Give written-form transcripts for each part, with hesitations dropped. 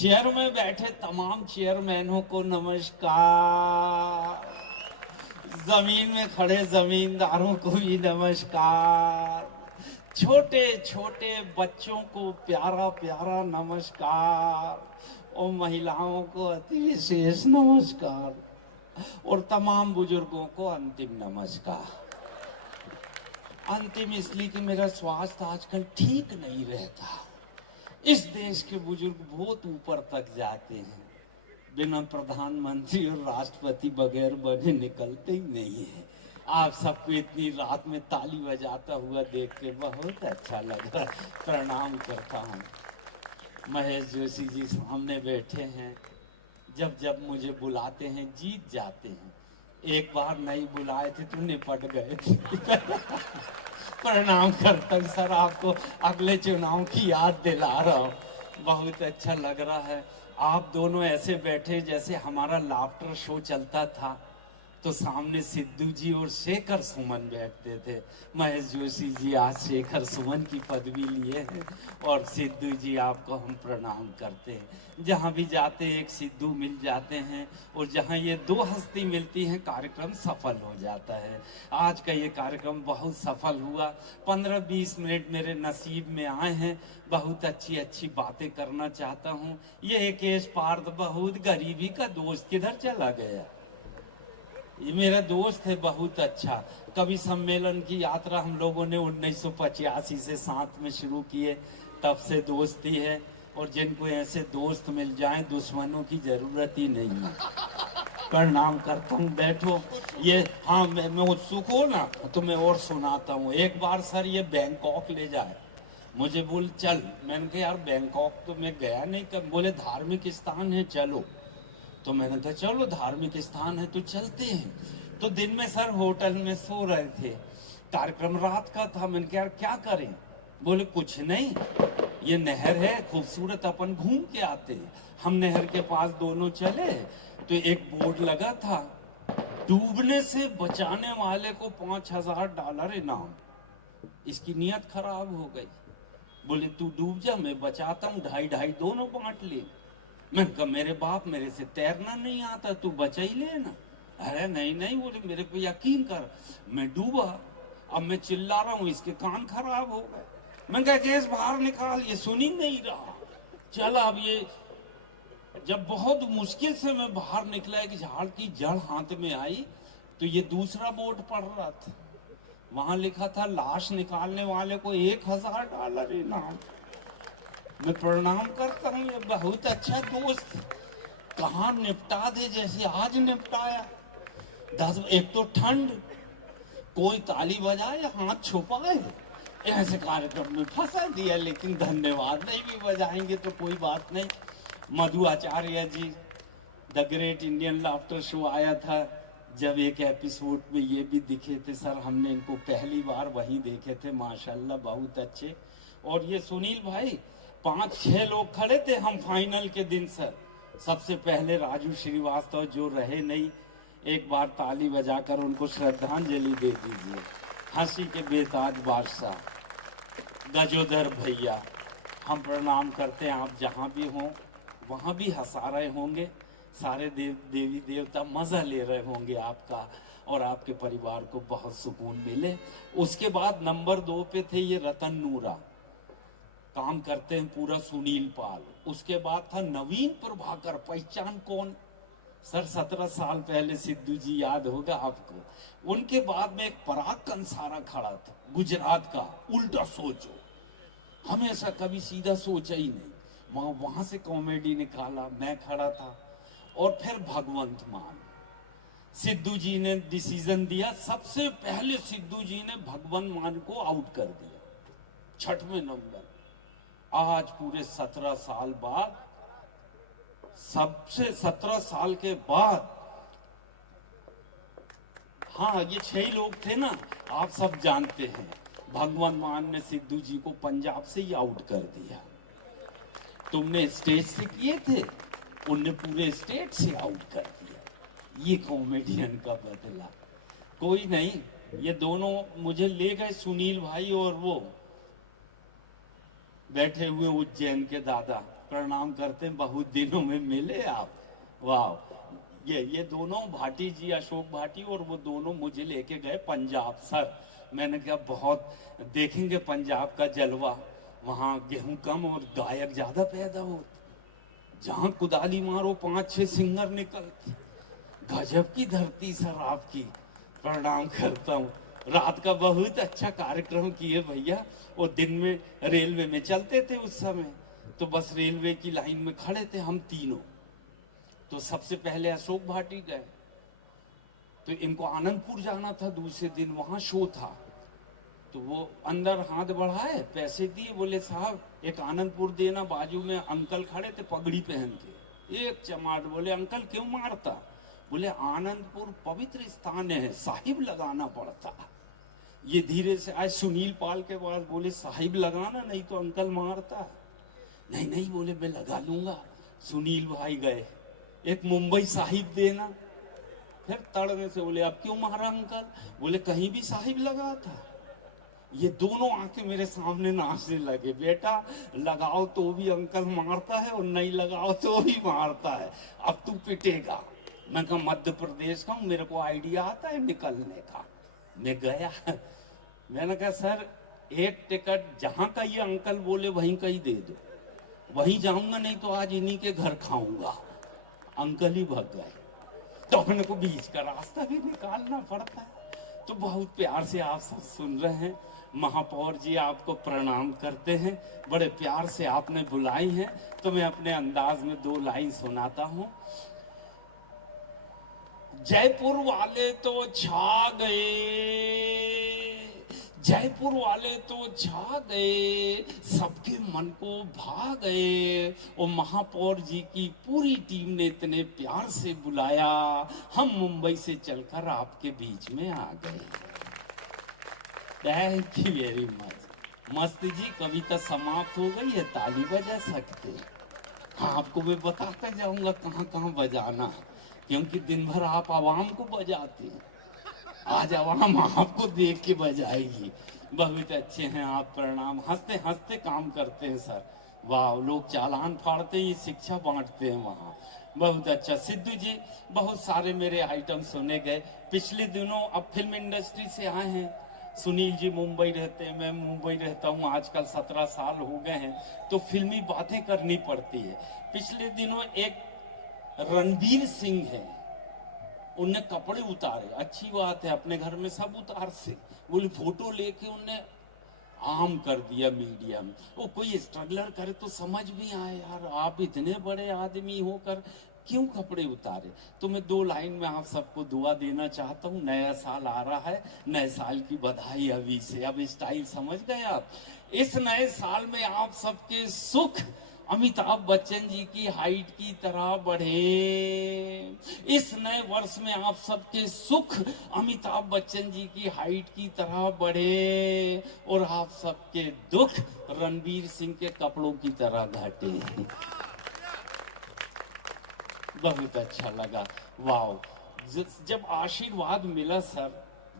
Chair में बैठे तमाम चेयरमैनों को नमस्कार, जमीन में खड़े जमींदारों को भी नमस्कार, छोटे छोटे बच्चों को प्यारा प्यारा नमस्कार, और महिलाओं को अति विशेष नमस्कार, और तमाम बुजुर्गों को अंतिम नमस्कार। अंतिम इसलिए कि मेरा स्वास्थ्य आजकल ठीक नहीं रहता। इस देश के बुजुर्ग बहुत ऊपर तक जाते हैं, बिना प्रधानमंत्री और राष्ट्रपति बगैर बने निकलते ही नहीं है। आप सबको इतनी रात में ताली बजाता हुआ देख के बहुत अच्छा लगा। प्रणाम करता हूँ। महेश जोशी जी सामने बैठे हैं, जब जब मुझे बुलाते हैं जीत जाते हैं। एक बार नहीं बुलाए थे तो निपट गए थे। प्रणाम करता हूँ सर, आपको अगले चुनाव की याद दिला रहा हूँ। बहुत अच्छा लग रहा है। आप दोनों ऐसे बैठे जैसे हमारा लाफ्टर शो चलता था तो सामने सिद्धू जी और शेखर सुमन बैठते थे। महेश जोशी जी आज शेखर सुमन की पदवी लिए हैं और सिद्धू जी आपको हम प्रणाम करते हैं। जहाँ भी जाते हैं एक सिद्धू मिल जाते हैं, और जहाँ ये दो हस्ती मिलती हैं कार्यक्रम सफल हो जाता है। आज का ये कार्यक्रम बहुत सफल हुआ। 15-20 मिनट मेरे नसीब में आए हैं। बहुत अच्छी अच्छी बातें करना चाहता हूँ। ये एकेश पार्थ बहुत गरीबी का दोस्त किधर चला गया? ये मेरा दोस्त है बहुत अच्छा। कवि सम्मेलन की यात्रा हम लोगों ने 1985 से साथ में शुरू किए, तब से दोस्ती है। और जिनको ऐसे दोस्त मिल जाएं दुश्मनों की जरूरत ही नहीं है। प्रणाम करता हूँ, बैठो। ये हाँ, मैं उत्सुक हो ना तो मैं और सुनाता हूँ। एक बार सर ये बैंकॉक ले जाए, मुझे बोल चल। मैंने कहा यार बैंकॉक तो मैं गया नहीं। कब? बोले धार्मिक स्थान है चलो। तो मैंने कहा चलो धार्मिक स्थान है तो चलते हैं। तो दिन में सर होटल में सो रहे थे, कार्यक्रम रात का था। मैंने कहा यार क्या करें? बोले कुछ नहीं, ये नहर है खूबसूरत, अपन घूम के आते हैं। हम नहर के पास दोनों चले तो एक बोर्ड लगा था, डूबने से बचाने वाले को $5000 इनाम। इसकी नीयत खराब हो गई। बोले तू डूब जा, मैं बचाता हूँ, 2.5 दोनों बांट ले। मैं कहा मेरे बाप, मेरे से तैरना नहीं आता, तू बचा ही लेना। अरे नहीं नहीं, बोले मेरे पे यकीन कर। मैं डूबा, अब मैं चिल्ला रहा हूँ, इसके कान खराब हो गए। मैं कहा गैस बाहर निकाल, ये सुन ही नहीं रहा। चला, अब ये जब बहुत मुश्किल से मैं बाहर निकला, एक झाड़ की जड़ हाथ में आई तो ये दूसरा बोर्ड पढ़ रहा था। वहां लिखा था लाश निकालने वाले को $1000 इनाम। मैं प्रणाम करता हूँ, ये बहुत अच्छा दोस्त। कहाँ निपटा दे जैसे आज निपटाया। 10 एक तो ठंड, कोई ताली बजाए हाथ छुपाए, ऐसे कार्यक्रम में फंसा दिया। लेकिन धन्यवाद, नहीं भी बजाएंगे तो कोई बात नहीं। Madhu Acharya ji, the great Indian laughter show आया था, जब एक एपिसोड में ये भी दिखे थे सर। हमने इनको पहली बार वहीं देखे थे, माशाल्लाह बहुत अच्छे। और ये सुनील भाई, 5-6 लोग खड़े थे हम फाइनल के दिन सर। सबसे पहले राजू श्रीवास्तव जो रहे नहीं, एक बार ताली बजाकर उनको श्रद्धांजलि दे दीजिए। हंसी के बेताज बादशाह गजोदर भैया, हम प्रणाम करते हैं। आप जहाँ भी हों वहाँ भी हंसा रहे होंगे, सारे देवी देवता मजा ले रहे होंगे आपका, और आपके परिवार को बहुत सुकून मिले। उसके बाद नंबर 2 पे थे ये रतन नूरा, काम करते हैं पूरा सुनील पाल। उसके बाद था नवीन प्रभाकर, पहचान कौन सर? 17 साल पहले सिद्धू जी, याद होगा आपको। उनके बाद में एक पराग कंसारा खड़ा था, गुजरात का, उल्टा सोचो, हमेशा कभी सीधा सोचा ही नहीं। वहां से कॉमेडी निकाला, मैं खड़ा था। और फिर भगवंत मान, सिद्धू जी ने डिसीजन दिया, सबसे पहले सिद्धू जी ने भगवंत मान को आउट कर दिया 6वें नंबर। आज पूरे 17 साल बाद, सबसे 17 साल के बाद, हाँ ये 6 लोग थे ना, आप सब जानते हैं। भगवंत मान ने सिद्धू जी को पंजाब से ही आउट कर दिया। तुमने स्टेज से किए थे, उनने पूरे स्टेट से आउट कर दिया। ये कॉमेडियन का बदला। कोई नहीं, ये दोनों मुझे ले गए, सुनील भाई और वो बैठे हुए उज्जैन के दादा, प्रणाम करते हैं, बहुत दिनों में मिले आप। वाह, ये दोनों भाटी जी, अशोक भाटी, और वो दोनों मुझे लेके गए पंजाब सर। मैंने कहा बहुत देखेंगे पंजाब का जलवा, वहाँ गेहूं कम और गायक ज्यादा पैदा हो, जहाँ कुदाली मारो 5-6 सिंगर निकलते। गजब की धरती सर आपकी, प्रणाम करता हूँ। रात का बहुत अच्छा कार्यक्रम किए भैया। वो दिन में रेलवे में चलते थे उस समय, तो बस रेलवे की लाइन में खड़े थे हम तीनों। तो सबसे पहले अशोक भाटी गए, तो इनको आनंदपुर जाना था, दूसरे दिन वहां शो था। तो वो अंदर हाथ बढ़ाए, पैसे दिए, बोले साहब एक आनंदपुर देना। बाजू में अंकल खड़े थे पगड़ी पहन के, एक चमाट। बोले अंकल क्यों मारता? बोले आनंदपुर पवित्र स्थान है, साहिब लगाना पड़ता। ये धीरे से आए सुनील पाल के पास, बोले साहिब लगाना नहीं तो अंकल मारता। नहीं नहीं बोले मैं लगा लूंगा। सुनील भाई गए, एक मुंबई साहिब देना। फिर तड़ने से बोले अब क्यों मारा अंकल? बोले कहीं भी साहिब लगा था। ये दोनों आके मेरे सामने नाचने लगे, बेटा लगाओ तो भी अंकल मारता है और नहीं लगाओ तो भी मारता है, अब तू पिटेगा। मैं कहा मध्य प्रदेश का हूं, मेरे को आइडिया आता है निकलने का। मैं गया, मैंने कहा सर एक टिकट जहां का ये अंकल बोले वहीं का ही दे दो, वहीं जाऊंगा, नहीं तो आज इन्हीं के घर खाऊंगा। अंकल ही भाग गए। तो अपने को बीच का रास्ता भी निकालना पड़ता है। तो बहुत प्यार से आप सब सुन रहे हैं। महापौर जी आपको प्रणाम करते हैं, बड़े प्यार से आपने बुलाई है, तो मैं अपने अंदाज में 2 लाइन सुनाता हूं। जयपुर वाले तो छा गए, जयपुर वाले तो छा गए, सबके मन को भा गए। और महापौर जी की पूरी टीम ने इतने प्यार से बुलाया, हम मुंबई से चलकर आपके बीच में आ गए। Thank you very much. मस्त जी, कविता समाप्त हो गई है, ताली बजा सकते। हाँ, आपको मैं बताता जाऊंगा कहाँ कहाँ बजाना, क्योंकि दिन भर आप आवाम को बजाते हैं, आज आवाम आपको देख के बजाएगी। बहुत अच्छे हैं आप, प्रणाम। हंसते हंसते काम करते हैं सर। वाह, लोग चालान फाड़ते हैं, ये शिक्षा बांटते हैं वहाँ। बहुत अच्छा। सिद्धू जी, बहुत सारे मेरे आइटम सुने गए पिछले दिनों। अब फिल्म इंडस्ट्री से आए हैं। सुनील जी मुंबई रहते हैं, मैं मुंबई रहता हूँ, आजकल 17 साल हो गए हैं, तो फिल्मी बातें करनी पड़ती है। पिछले दिनों एक रणवीर सिंह है, उनने कपड़े उतारे, अच्छी बात है, अपने घर में सब उतार से, बोले फोटो लेके उनने आम कर दिया मीडिया में। वो कोई स्ट्रगलर करे तो समझ भी आए, यार आप इतने बड़े आदमी होकर क्यों कपड़े उतारे। तो मैं 2 लाइन में आप सबको दुआ देना चाहता हूँ। नया साल आ रहा है, नए साल की बधाई अभी से। अब स्टाइल समझ गए आप। इस नए साल में आप सबके सुख अमिताभ बच्चन जी की हाइट की तरह बढ़े। इस नए वर्ष में आप सबके सुख अमिताभ बच्चन जी की हाइट की तरह बढ़े, और आप सबके दुख रणवीर सिंह के कपड़ों की तरह घटे। बहुत अच्छा लगा। वाओ, जब आशीर्वाद मिला सर,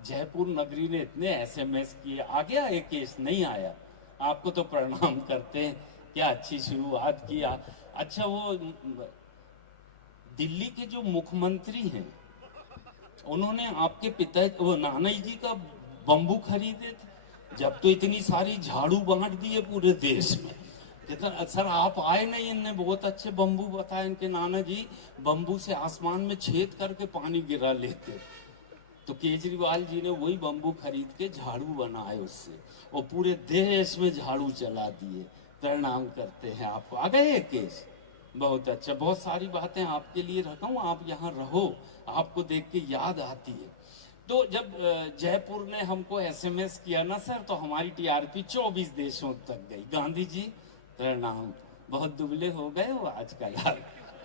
जयपुर नगरी ने इतने एसएमएस किए। आ गया एक केस, नहीं आया, आपको तो प्रणाम करते हैं, क्या अच्छी शुरुआत किया। अच्छा, वो दिल्ली के जो मुख्यमंत्री हैं, उन्होंने आपके पिता, वो नाना जी का बम्बू खरीदे थे। जब तो इतनी सारी झाड़ू बांट दिए पूरे देश में। कहता सर आप आए नहीं, इनने बहुत अच्छे बम्बू बताए इनके नाना जी, बम्बू से आसमान में छेद करके पानी गिरा लेते। तो केजरीवाल जी ने वही बम्बू खरीद के झाड़ू बनाए उससे, और पूरे देश में झाड़ू चला दिए। प्रणाम करते हैं आपको। आ गए एक केस, बहुत अच्छा। बहुत सारी बातें आपके लिए रखा हूँ, आप यहाँ रहो, आपको देख के याद आती है। तो जब जयपुर ने हमको एसएमएस किया ना सर, तो हमारी टीआरपी 24 देशों तक गई। गांधी जी प्रणाम, बहुत दुबले हो गए हो आजकल आप।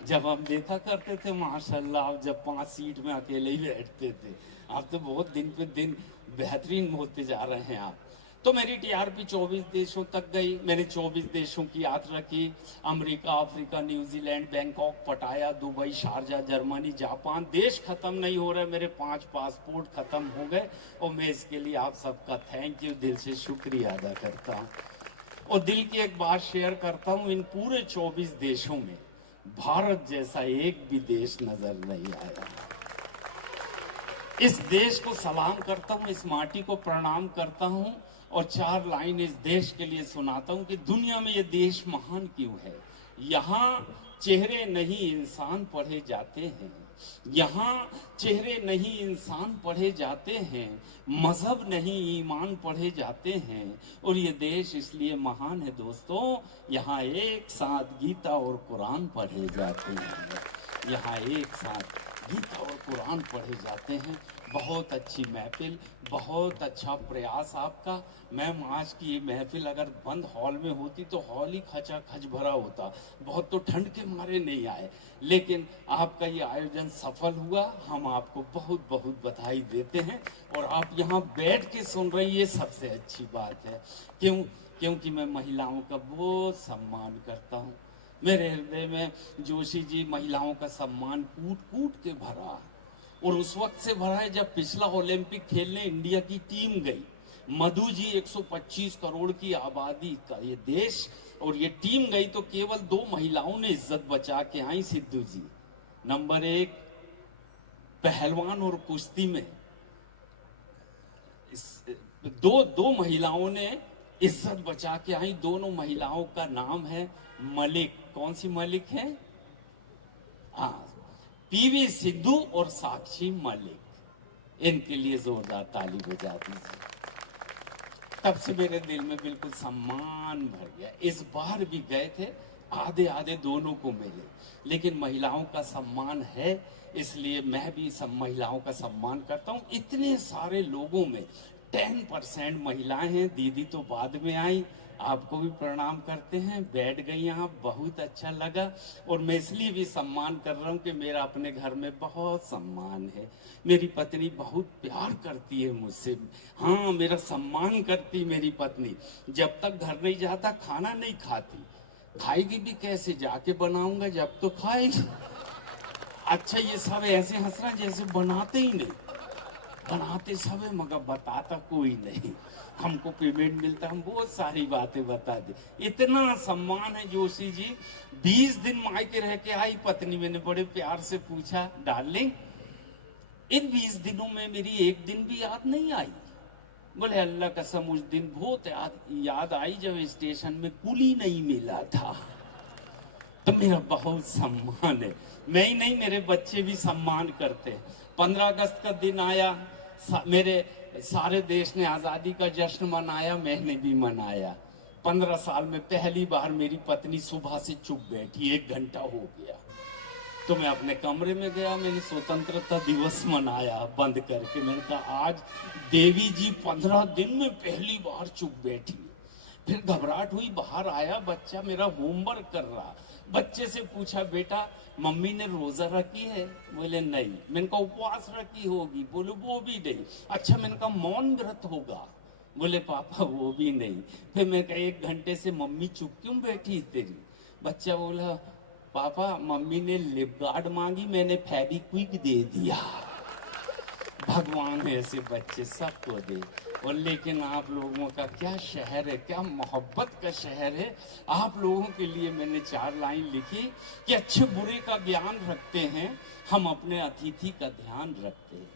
जब हम देखा करते थे माशाल्लाह, आप जब 5 सीट में अकेले ही बैठते थे, आप तो बहुत दिन पे दिन बेहतरीन होते जा रहे हैं आप। तो मेरी टीआरपी 24 देशों तक गई। मैंने 24 देशों की यात्रा की, अमेरिका, अफ्रीका, न्यूजीलैंड, बैंकॉक, पटाया, दुबई, शारजा, जर्मनी, जापान। देश खत्म नहीं हो रहे, मेरे 5 पासपोर्ट खत्म हो गए, और मैं इसके लिए आप सबका थैंक यू, दिल से शुक्रिया अदा करता हूँ। और दिल की एक बात शेयर करता हूं, इन पूरे 24 देशों में भारत जैसा एक भी देश नजर नहीं आया। इस देश को सलाम करता हूं, इस माटी को प्रणाम करता हूं और 4 लाइन इस देश के लिए सुनाता हूं कि दुनिया में ये देश महान क्यों है। यहाँ चेहरे नहीं इंसान पढ़े जाते हैं, यहाँ चेहरे नहीं इंसान पढ़े जाते हैं, मजहब नहीं ईमान पढ़े जाते हैं। और ये देश इसलिए महान है दोस्तों, यहाँ एक साथ गीता और कुरान पढ़े जाते हैं। यहाँ एक साथ गीता और कुरान पढ़े जाते हैं। बहुत अच्छी महफिल, बहुत अच्छा प्रयास आपका। मैम, आज की ये महफिल अगर बंद हॉल में होती तो हॉल ही खचाखच भरा होता। बहुत तो ठंड के मारे नहीं आए, लेकिन आपका ये आयोजन सफल हुआ। हम आपको बहुत बहुत बधाई देते हैं और आप यहाँ बैठ के सुन रही, ये सबसे अच्छी बात है। क्योंकि मैं महिलाओं का बहुत सम्मान करता हूँ। मेरे हृदय में जोशी जी महिलाओं का सम्मान कूट कूट के भरा, और उस वक्त से भरा है जब पिछला ओलंपिक खेलने इंडिया की टीम गई। मधु जी 125 करोड़ की आबादी का ये देश, और ये टीम गई तो केवल 2 महिलाओं ने इज्जत बचा के आई। सिद्धू जी नंबर 1 पहलवान और कुश्ती में दो महिलाओं ने इज्जत बचा के आई। दोनों महिलाओं का नाम है मलिक। कौन सी मलिक है? हाँ, पीवी सिंधु और साक्षी मलिक। इनके लिए जोरदार ताली बजा दीजिए। तब से मेरे दिल में बिल्कुल सम्मान भर गया। इस बार भी गए थे, आधे आधे दोनों को मिले, लेकिन महिलाओं का सम्मान है, इसलिए मैं भी सब महिलाओं का सम्मान करता हूँ। इतने सारे लोगों में 10% महिलाएं हैं। दीदी तो बाद में आई, आपको भी प्रणाम करते हैं। बैठ गई आप, बहुत अच्छा लगा। और मैं इसलिए भी सम्मान कर रहा हूँ कि मेरा अपने घर में बहुत सम्मान है। मेरी पत्नी बहुत प्यार करती है मुझसे। हाँ, मेरा सम्मान करती मेरी पत्नी। जब तक घर नहीं जाता खाना नहीं खाती। खाएगी भी कैसे? जाके बनाऊंगा जब तो खाएगी। अच्छा, ये सब ऐसे हंस रहा जैसे बनाते ही नहीं। बनाते सब है मगर बताता कोई नहीं। हमको पेमेंट मिलता, हम बहुत सारी बातें बता दे। इतना सम्मान है जोशी जी। 20 दिन मायके रह के आई पत्नी। मैंने बड़े प्यार से पूछा, डार्लिंग इन 20 दिनों में मेरी एक दिन भी याद नहीं आई? बोले अल्लाह कसम उस दिन बहुत याद आई जब स्टेशन में कुली नहीं मिला था। तो मेरा बहुत सम्मान है। मैं ही नहीं, मेरे बच्चे भी सम्मान करते हैं। 15 अगस्त का दिन आया, मेरे सारे देश ने आजादी का जश्न मनाया, मैंने भी मनाया। 15 साल में पहली बार मेरी पत्नी सुबह से चुप बैठी, 1 घंटा हो गया। तो मैं अपने कमरे में गया, मैंने स्वतंत्रता दिवस मनाया बंद करके। मैंने कहा आज देवी जी 15 दिन में पहली बार चुप बैठी। फिर घबराहट हुई, बाहर आया, बच्चा मेरा होमवर्क कर रहा। बच्चे से पूछा, बेटा मम्मी ने रोजा रखी है? बोले नहीं। मैंने कहा उपवास रखी होगी? बोले वो भी नहीं। अच्छा, मैंने कहा मौन व्रत होगा? बोले पापा वो भी नहीं। फिर मैं कहा 1 घंटे से मम्मी चुप क्यों बैठी तेरी? बच्चा बोला पापा मम्मी ने लिप गार्ड मांगी, मैंने फेविक्विक दे दिया। भगवान ऐसे बच्चे सबको दे। और लेकिन आप लोगों का क्या शहर है, क्या मोहब्बत का शहर है। आप लोगों के लिए मैंने 4 लाइन लिखी कि अच्छे बुरे का ज्ञान रखते हैं हम, अपने अतिथि का ध्यान रखते हैं।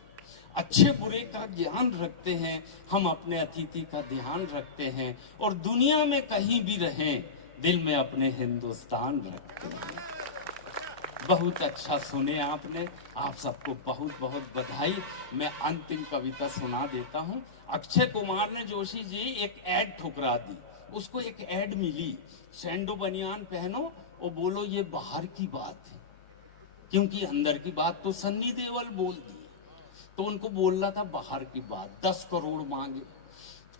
अच्छे बुरे का ज्ञान रखते हैं हम, अपने अतिथि का ध्यान रखते हैं। और दुनिया में कहीं भी रहें दिल में अपने हिंदुस्तान रखते हैं। बहुत अच्छा सुने आपने। आप सबको बहुत बहुत बधाई। मैं अंतिम कविता सुना देता हूँ। अक्षय कुमार ने जोशी जी एक ऐड ठुकरा दी। उसको एक ऐड मिली, सैंडो बनियान पहनो और बोलो ये बाहर की बात है, क्योंकि अंदर की बात तो सन्नी देओल बोल दी। तो उनको बोलना था बाहर की बात। 10 करोड़ मांगे।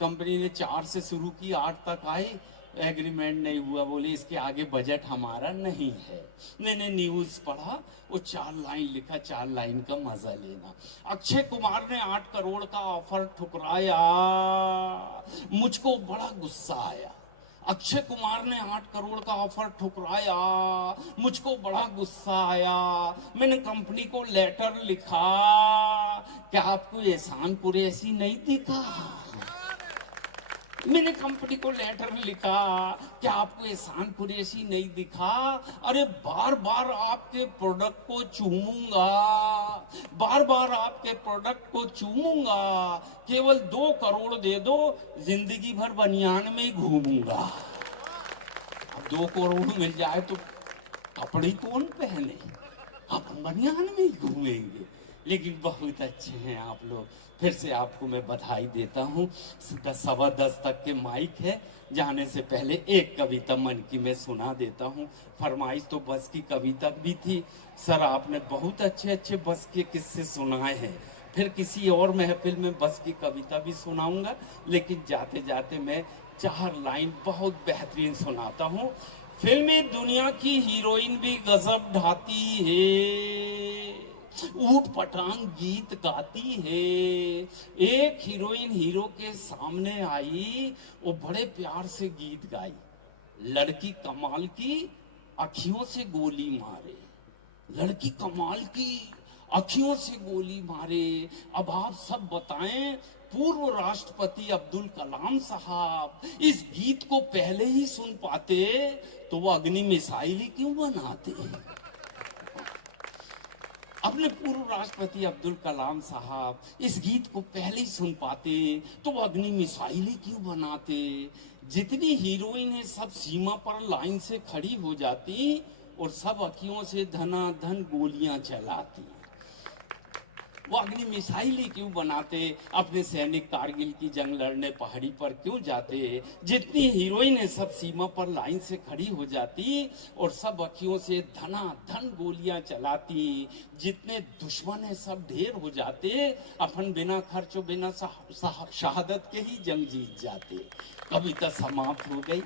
कंपनी ने 4 से शुरू की, 8 तक आए, एग्रीमेंट नहीं हुआ। बोले इसके आगे बजट हमारा नहीं है। मैंने न्यूज पढ़ा, वो 4 लाइन लिखा, 4 लाइन का मजा लेना। अक्षय कुमार ने 8 करोड़ का ऑफर ठुकराया, मुझको बड़ा गुस्सा आया। अक्षय कुमार ने 8 करोड़ का ऑफर ठुकराया, मुझको बड़ा गुस्सा आया। मैंने कंपनी को लेटर लिखा, क्या आपको एहसान कुरैशी नहीं दिखा? मैंने कंपनी को लेटर लिखा कि आपको एहसान कुरैशी नहीं दिखा। अरे बार बार आपके प्रोडक्ट को चूमूंगा, बार बार आपके प्रोडक्ट को चूमूंगा, केवल 2 करोड़ दे दो, जिंदगी भर बनियान में ही घूमूंगा। अब 2 करोड़ मिल जाए तो कपड़े कौन पहने, आप बनियान में ही घूमेंगे। लेकिन बहुत अच्छे हैं आप लोग, फिर से आपको मैं बधाई देता हूँ। 10:15 तक के माइक है, जाने से पहले एक कविता मन की मैं सुना देता हूँ। फरमाइश तो बस की कविता भी थी सर, आपने बहुत अच्छे अच्छे बस के किस्से सुनाए हैं, फिर किसी और महफिल में बस की कविता भी सुनाऊंगा। लेकिन जाते जाते मैं 4 लाइन बहुत बेहतरीन सुनाता हूँ। फिल्मी दुनिया की हीरोइन भी गजब ढाती है, ऊट पटांग गीत गाती है। एक हीरोइन हीरो के सामने आई, वो बड़े प्यार से गीत गाई। लड़की कमाल की, अखियों से गोली मारे, लड़की कमाल की, अखियों से गोली मारे। अब आप सब बताएं, पूर्व राष्ट्रपति अब्दुल कलाम साहब इस गीत को पहले ही सुन पाते तो वो अग्नि मिसाइल ही क्यों बनाते। अपने पूर्व राष्ट्रपति अब्दुल कलाम साहब इस गीत को पहले ही सुन पाते तो वो अग्नि मिसाइल ही क्यों बनाते। जितनी हीरोइन है सब सीमा पर लाइन से खड़ी हो जाती और सब अखियों से धनाधन गोलियां चलाती। वो अग्नि मिसाइल ही क्यों बनाते, अपने सैनिक कारगिल की जंग लड़ने पहाड़ी पर क्यों जाते। जितनी हीरोइन है सब सीमा पर लाइन से खड़ी हो जाती और सब अखियों से धनाधन गोलियां चलाती। जितने दुश्मन है सब ढेर हो जाते, अपन बिना खर्च और बिना शहादत के ही जंग जीत जाते। कविता समाप्त हो गई,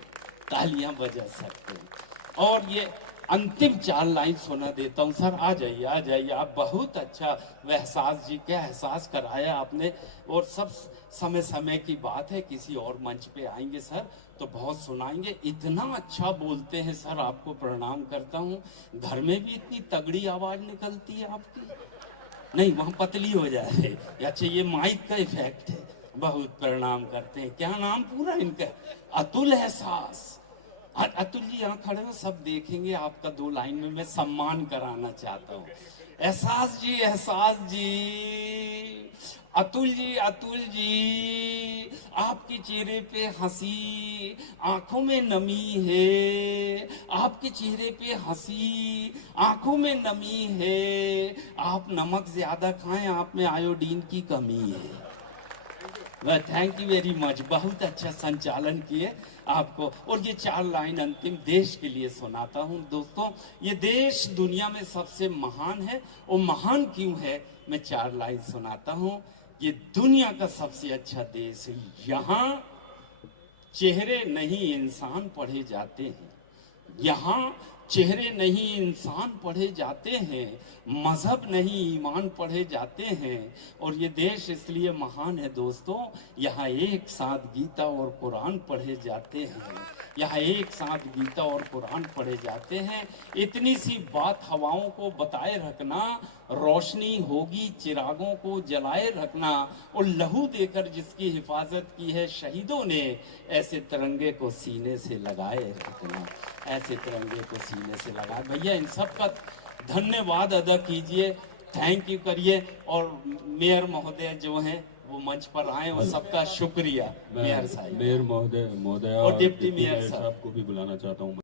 तालियां बजा सकते। और ये अंतिम 4 लाइन सुना देता हूँ सर। आ जाइए आ जाइए, आप बहुत अच्छा एहसास जी, क्या एहसास कराया आपने। और सब समय समय की बात है, किसी और मंच पे आएंगे सर तो बहुत सुनाएंगे। इतना अच्छा बोलते हैं सर, आपको प्रणाम करता हूँ। घर में भी इतनी तगड़ी आवाज निकलती है आपकी, नहीं वहां पतली हो जाए। अच्छा ये माइक का इफेक्ट है, बहुत प्रणाम करते हैं। क्या नाम पूरा इनका? अतुल एहसास। अतुल जी यहाँ खड़े हो, सब देखेंगे आपका। 2 लाइन में मैं सम्मान कराना चाहता हूँ। एहसास जी, एहसास जी, अतुल जी, अतुल जी, आपके चेहरे पे हंसी, आंखों में नमी है, आपके चेहरे पे हंसी, आंखों में नमी है। आप नमक ज्यादा खाएं, आप में आयोडीन की कमी है। थैंक यू वेरी मच, बहुत अच्छा संचालन किए आपको। और ये 4 लाइन अंतिम देश के लिए सुनाता हूँ। दोस्तों ये देश दुनिया में सबसे महान है, और महान क्यों है मैं 4 लाइन सुनाता हूँ। ये दुनिया का सबसे अच्छा देश है, यहाँ चेहरे नहीं इंसान पढ़े जाते हैं, यहाँ चेहरे नहीं इंसान पढ़े जाते हैं, मजहब नहीं ईमान पढ़े जाते हैं। और ये देश इसलिए महान है दोस्तों, यहाँ एक साथ गीता और कुरान पढ़े जाते हैं, यहाँ एक साथ गीता और कुरान पढ़े जाते हैं। इतनी सी बात हवाओं को बताए रखना, रोशनी होगी चिरागों को जलाए रखना। और लहू देकर जिसकी हिफाजत की है शहीदों ने, ऐसे तिरंगे को सीने से लगाए रखना, ऐसे तिरंगे को सीने से लगाए। भैया इन सब का धन्यवाद अदा कीजिए, थैंक यू करिए। और मेयर महोदय जो हैं वो मंच पर आए, और सबका शुक्रिया। मेयर साहब, मेयर महोदय और डिप्टी मेयर साहब को भी बुलाना चाहता हूँ।